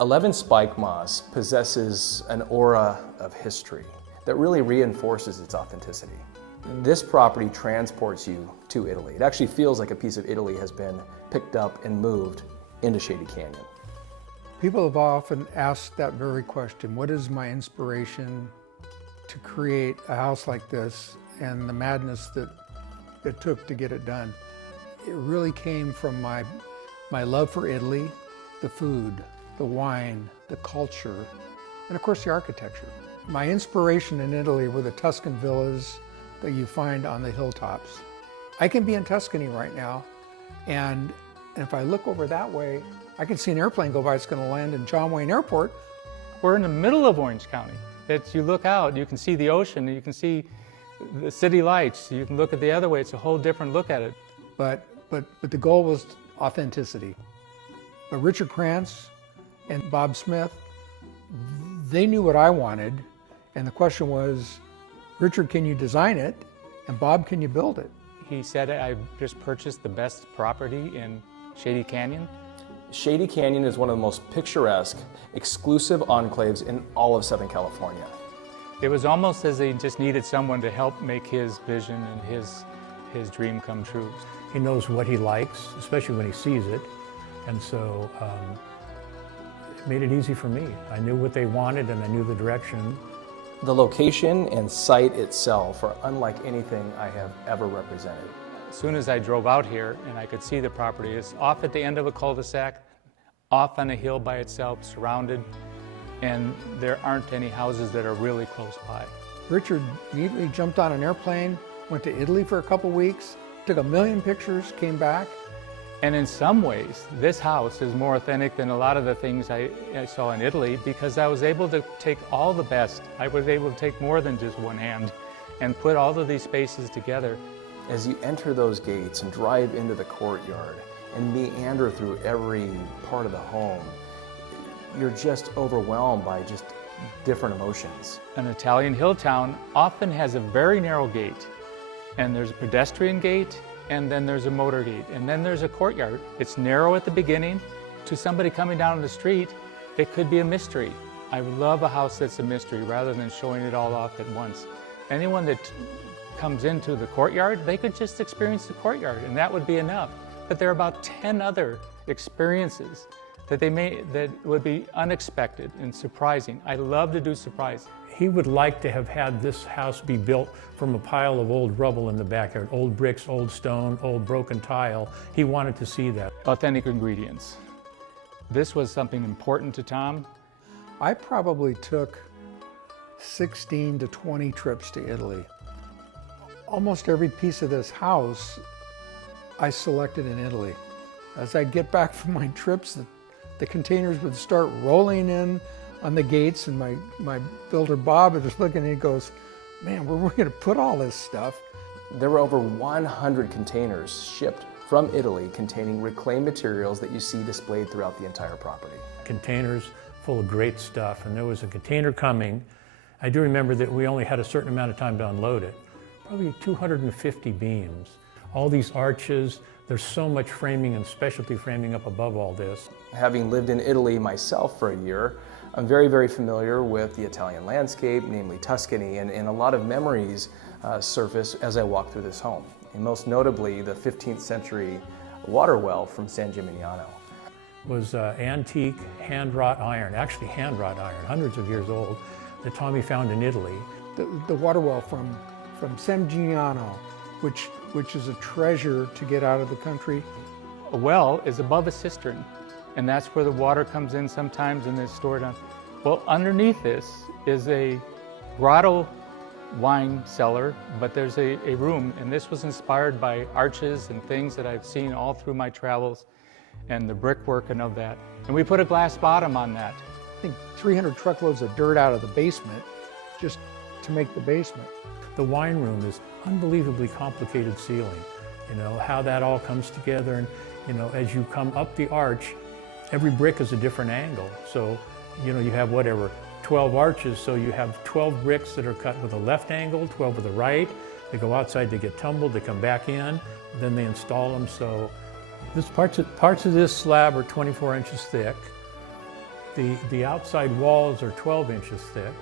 11 spike moss possesses an aura of history that really reinforces its authenticity. This property transports you to Italy. It actually feels like a piece of Italy has been picked up and moved into Shady Canyon. People have often asked that very question: what is my inspiration to create a house like this, and the madness that it took to get it done? It really came from my love for Italy, the food, the wine, the culture, and of course the architecture. My inspiration in Italy were the Tuscan villas that you find on the hilltops. I can be in Tuscany right now, and if I look over that way, I can see an airplane go by. It's going to land in John Wayne Airport. We're in the middle of Orange County. You look out, you can see the ocean, you can see the city lights, you can look at the other way. It's a whole different look at it. But the goal was authenticity. But Richard Krantz and Bob Smith, they knew what I wanted, and the question was, Richard, can you design it? And Bob, can you build it? He said, I just purchased the best property in Shady Canyon. Shady Canyon is one of the most picturesque, exclusive enclaves in all of Southern California. It was almost as he just needed someone to help make his vision and his dream come true. He knows what he likes, especially when he sees it, and so it made it easy for me. I knew what they wanted and I knew the direction. The location and site itself are unlike anything I have ever represented. As soon as I drove out here and I could see the property, it's off at the end of a cul-de-sac, off on a hill by itself, surrounded, and there aren't any houses that are really close by. Richard immediately jumped on an airplane, went to Italy for a couple weeks, took 1 million pictures, came back. And in some ways, this house is more authentic than a lot of the things I saw in Italy, because I was able to take all the best. I was able to take more than just one hand and put all of these spaces together. As you enter those gates and drive into the courtyard and meander through every part of the home, you're just overwhelmed by just different emotions. An Italian hill town often has a very narrow gate, and there's a pedestrian gate, and then there's a motor gate, and then there's a courtyard. It's narrow at the beginning. To somebody coming down the street, it could be a mystery. I love a house that's a mystery rather than showing it all off at once. Anyone that comes into the courtyard, they could just experience the courtyard, and that would be enough. But there are about 10 other experiences that would be unexpected and surprising. I love to do surprise. He would like to have had this house be built from a pile of old rubble in the backyard, old bricks, old stone, old broken tile. He wanted to see that. Authentic ingredients. This was something important to Tom. I probably took 16 to 20 trips to Italy. Almost every piece of this house I selected in Italy. As I'd get back from my trips, the containers would start rolling in on the gates, and my builder Bob was looking and he goes, man, where are we going to put all this stuff? There were over 100 containers shipped from Italy containing reclaimed materials that you see displayed throughout the entire property. Containers full of great stuff, and there was a container coming. I do remember that we only had a certain amount of time to unload it. Probably 250 beams. All these arches, there's so much framing and specialty framing up above all this. Having lived in Italy myself for a year, I'm very, very familiar with the Italian landscape, namely Tuscany, and a lot of memories surface as I walk through this home. And most notably, the 15th century water well from San Gimignano. Was antique hand-wrought iron, actually hand-wrought iron, hundreds of years old, that Tommy found in Italy. The water well from San Gimignano, which is a treasure to get out of the country. A well is above a cistern, and that's where the water comes in sometimes and is stored on. Well, underneath this is a grotto wine cellar, but there's a room, and this was inspired by arches and things that I've seen all through my travels and the brickwork and of that. And we put a glass bottom on that. I think 300 truckloads of dirt out of the basement just to make the basement. The wine room is unbelievably complicated ceiling. You know, how that all comes together, and you know, as you come up the arch, every brick is a different angle. So, you know, you have whatever, 12 arches, so you have 12 bricks that are cut with a left angle, 12 with a right. They go outside, they get tumbled, they come back in, then they install them. So parts of this slab are 24 inches thick. The outside walls are 12 inches thick.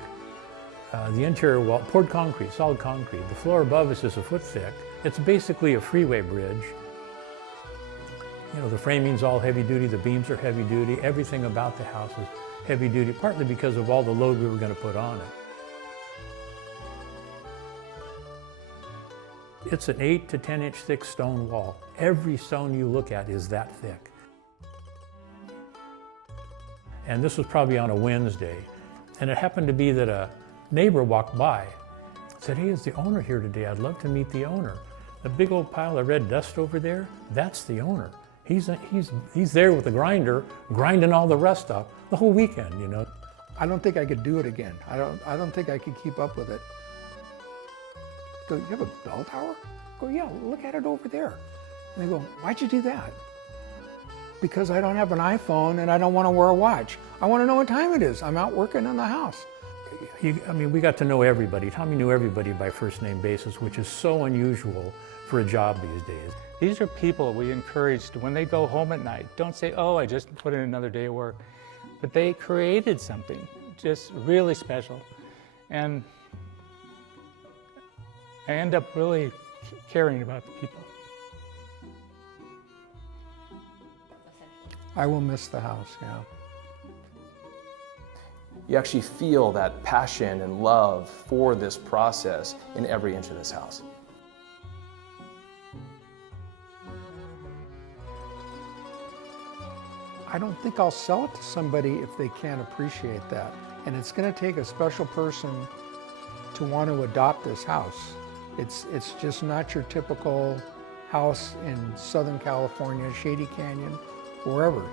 The interior wall, poured concrete, solid concrete. The floor above us is a foot thick. It's basically a freeway bridge. You know, the framing's all heavy duty, the beams are heavy duty, everything about the house is heavy duty, partly because of all the load we were going to put on it. It's an 8 to 10 inch thick stone wall. Every stone you look at is that thick. And this was probably on a Wednesday. And it happened to be that a neighbor walked by, said, "Hey, is the owner here today? I'd love to meet the owner." The big old pile of red dust over there, that's the owner. He's there with the grinder, grinding all the rust off the whole weekend, you know. I don't think I could do it again. I don't think I could keep up with it. Go, "You have a bell tower?" Go, "Yeah, look at it over there." And they go, "Why'd you do that?" "Because I don't have an iPhone and I don't want to wear a watch. I want to know what time it is. I'm out working in the house." I mean, we got to know everybody. Tommy knew everybody by first name basis, which is so unusual for a job these days. These are people we encouraged when they go home at night. Don't say, "Oh, I just put in another day of work." But they created something just really special. And I end up really caring about the people. I will miss the house, yeah. You actually feel that passion and love for this process in every inch of this house. I don't think I'll sell it to somebody if they can't appreciate that. And it's going to take a special person to want to adopt this house. It's just not your typical house in Southern California, Shady Canyon, wherever.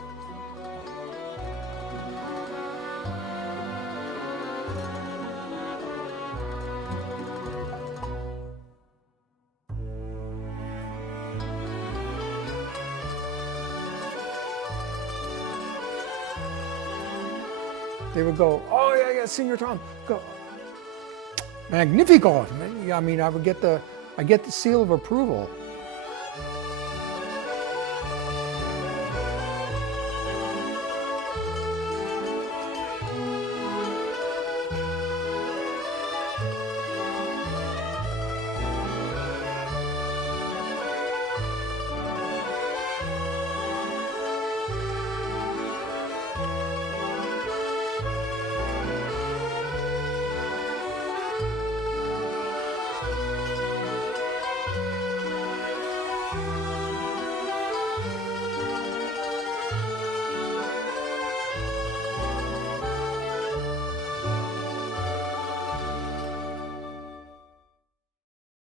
They would go, "Oh yeah, Senior Tom, go, magnifico." I mean, I get the seal of approval.